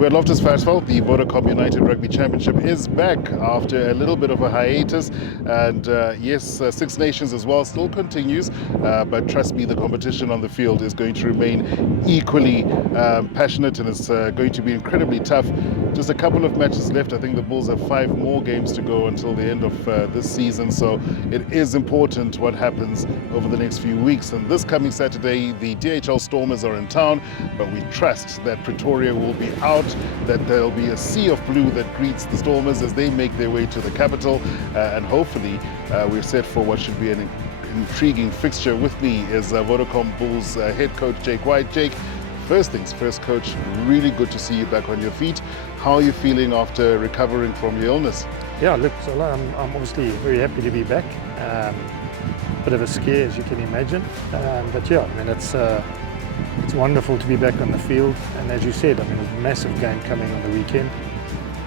We're at Loftus Versfeld. The Vodacom United Rugby Championship is back after a little bit of a hiatus, and yes, Six Nations as well still continues, but trust me, the competition on the field is going to remain equally passionate, and it's going to be incredibly tough. Just a couple of matches left. I think the Bulls have 5 more games to go until the end of this season, so it is important what happens over the next few weeks. And this coming Saturday, the DHL Stormers are in town, but we trust that Pretoria will be out, that there'll be a sea of blue that greets the Stormers as they make their way to the capital, and hopefully we're set for what should be an intriguing fixture. With me is Vodacom Bulls head coach Jake White. Jake, first things first, coach, really good to see you back on your feet. How are you feeling after recovering from your illness? Yeah, look, Xola, I'm obviously very happy to be back. Bit of a scare, as you can imagine, but yeah, I mean, it's wonderful to be back on the field, and as you said, I mean, a massive game coming on the weekend.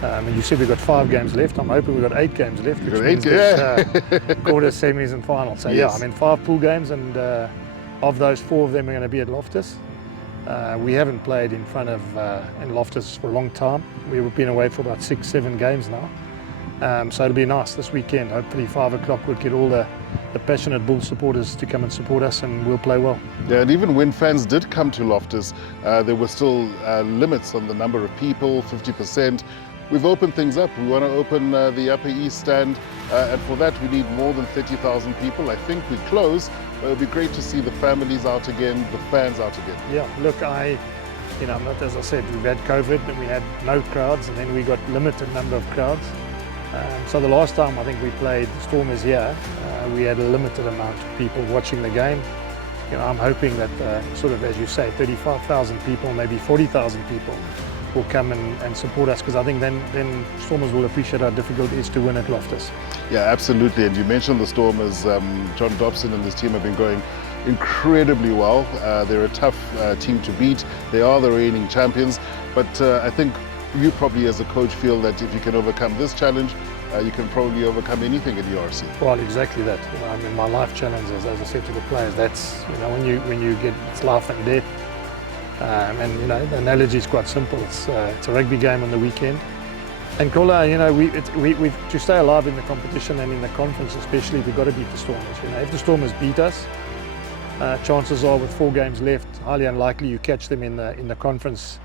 And you said we've got 5 games left. I'm hoping we've got 8 games left, which means quarters, semis and finals. So yes. Yeah, I mean, 5 pool games, and of those, 4 of them are going to be at Loftus. We haven't played in front of in Loftus for a long time. We've been away for about 6-7 games now. So it'll be nice this weekend. Hopefully 5 o'clock we'll get all the passionate Bull supporters to come and support us, and we'll play well. Yeah, and even when fans did come to Loftus, there were still limits on the number of people, 50%. We've opened things up. We want to open the Upper East stand, and for that we need more than 30,000 people. I think we close. It'll be great to see the families out again, the fans out again. Yeah, look, as I said, we've had COVID and we had no crowds, and then we got limited number of crowds. So the last time I think we played Stormers here, we had a limited amount of people watching the game. You know, I'm hoping that sort of, as you say, 35,000 people, maybe 40,000 people will come and support us, because I think then Stormers will appreciate how difficult it is to win at Loftus. Yeah, absolutely. And you mentioned the Stormers. John Dobson and his team have been going incredibly well. They're a tough team to beat. They are the reigning champions, but I think you probably as a coach feel that if you can overcome this challenge, you can probably overcome anything at URC. Well, exactly that. You know, I mean, my life challenge is, as I said to the players, that's, you know, when you get, it's life and death. And you know, the analogy is quite simple. It's a rugby game on the weekend. And Xola, you know, we to stay alive in the competition and in the conference especially, we've got to beat the Stormers. You know, if the Stormers beat us, chances are with 4 games left, highly unlikely you catch them in the conference.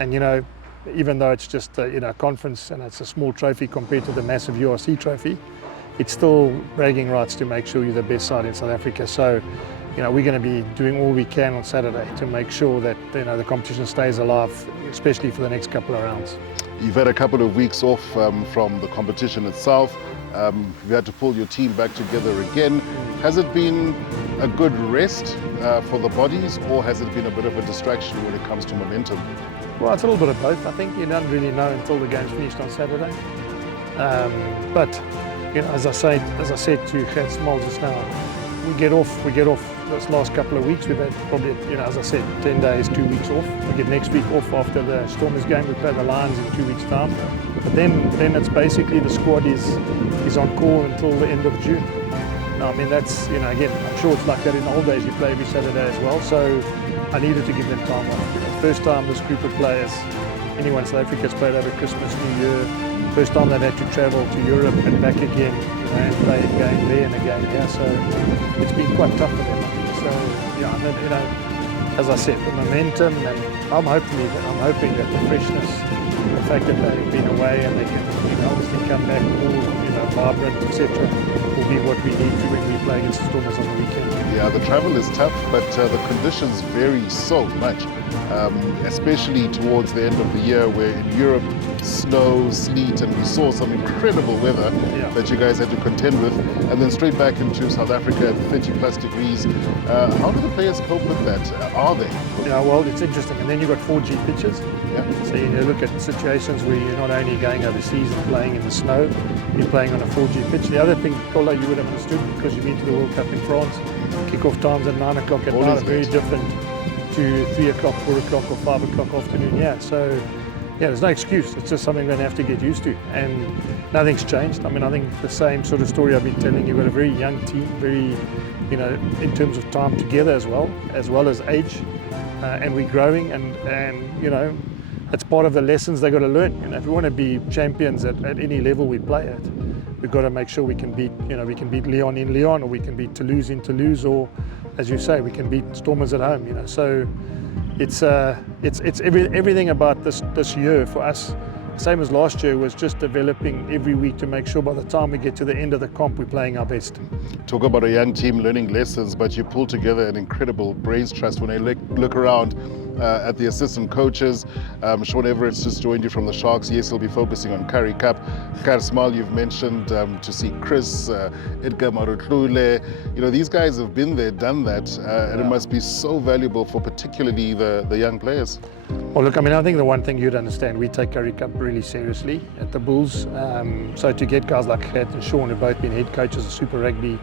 And you know, even though it's just a conference and it's a small trophy compared to the massive URC trophy, it's still bragging rights to make sure you're the best side in South Africa. So, you know, we're going to be doing all we can on Saturday to make sure that, you know, the competition stays alive, especially for the next couple of rounds. You've had a couple of weeks off from the competition itself. You had to pull your team back together again. Has it been a good rest for the bodies, or has it been a bit of a distraction when it comes to momentum? Well, it's a little bit of both. I think you don't really know until the game's finished on Saturday. But you know, as I said to Gert Small just now, we get off this last couple of weeks. We've had probably, you know, as I said, 10 days, 2 weeks off. We get next week off after the Stormers game. We play the Lions in 2 weeks' time. But then it's basically the squad is on call until the end of June. Now, I mean, that's, you know, again, I'm sure it's like that in the old days. You play every Saturday as well. So I needed to give them time off. You know, first time this group of players, anyone in South Africa has played over Christmas, New Year. First time they've had to travel to Europe and back again, you know, and play a game there and a game here. So it's been quite tough for them. So yeah, you know, as I said, the momentum, and I'm hoping that the freshness, the fact that they've been away and they can, you know, obviously come back all, you know, vibrant, etc., will be what we need to when we play against the Stormers on the weekend. Yeah, the travel is tough, but the conditions vary so much, especially towards the end of the year, where in Europe, snow, sleet, and we saw some incredible weather that you guys had to contend with, and then straight back into South Africa at 30+ degrees. How do the players cope with that? Are they? Yeah, well, it's interesting. And then you've got 4G pitches. Yeah. So you look at situations where you're not only going overseas and playing in the snow, you're playing on a 4G pitch. The other thing, Xola, you would have understood, because you've been to the World Cup in France, kick-off times at 9 o'clock at night are very different to 3 o'clock, 4 o'clock or 5 o'clock afternoon. Yeah, so yeah, there's no excuse. It's just something we're going to have to get used to, and nothing's changed. I mean, I think the same sort of story I've been telling you. We've got a very young team, very, you know, in terms of time together as well as age, and we're growing, and you know, it's part of the lessons they got to learn. You know, if we want to be champions at any level we play at, we've got to make sure we can beat, you know, we can beat Lyon in Lyon, or we can beat Toulouse in Toulouse, or, as you say, we can beat Stormers at home. You know, so it's everything about this year for us. Same as last year, was just developing every week to make sure by the time we get to the end of the comp, we're playing our best. Talk about a young team learning lessons, but you pull together an incredible brains trust. When I look around at the assistant coaches, Sean Everett's just joined you from the Sharks. Yes, he'll be focusing on Currie Cup. Karsmal, you've mentioned, to see Chris, Edgar Marutlule. You know, these guys have been there, done that, and it must be so valuable for particularly the young players. Well, look, I mean, I think the one thing you'd understand, we take Currie Cup really seriously at the Bulls. So to get guys like Gert and Sean, who've both been head coaches of Super Rugby,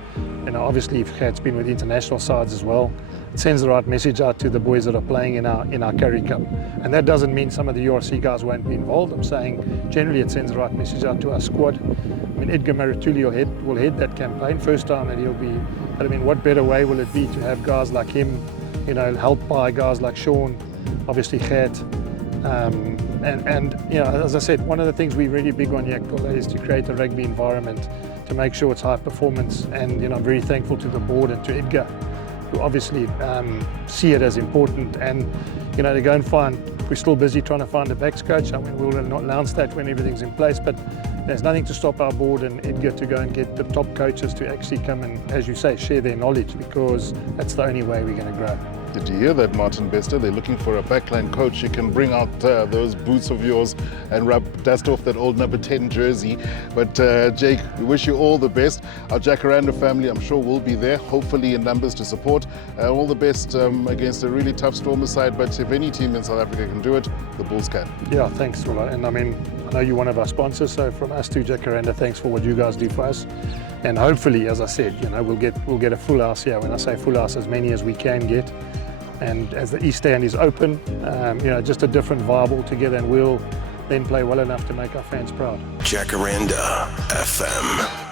you know, obviously if Gert's been with international sides as well, it sends the right message out to the boys that are playing in our Currie Cup. And that doesn't mean some of the URC guys won't be involved. I'm saying generally it sends the right message out to our squad. I mean, Edgar Marutlule will head that campaign. First time that he'll be, I mean, what better way will it be to have guys like him, you know, helped by guys like Sean, obviously Gert. And you know, as I said, one of the things we're really big on here is to create a rugby environment to make sure it's high performance. And you know, I'm very thankful to the board and to Edgar, who obviously see it as important. And you know, to go and find, we're still busy trying to find a backs coach. I mean, we'll not announce that when everything's in place, but there's nothing to stop our board and Edgar to go and get the top coaches to actually come and, as you say, share their knowledge, because that's the only way we're going to grow. Did you hear that, Martin Bester? They're looking for a backline coach. You can bring out those boots of yours and dust off that old number 10 jersey. But Jake, we wish you all the best. Our Jacaranda family, I'm sure, will be there, hopefully in numbers to support. All the best against a really tough Stormers side. But if any team in South Africa can do it, the Bulls can. Yeah, thanks, Xola. And I mean, I know you're one of our sponsors, so from us to Jacaranda, thanks for what you guys do for us. And hopefully, as I said, you know, we'll get a full house here. When I say full house, as many as we can get. And as the East Stand is open, you know, just a different vibe altogether, and we'll then play well enough to make our fans proud. Jacaranda FM.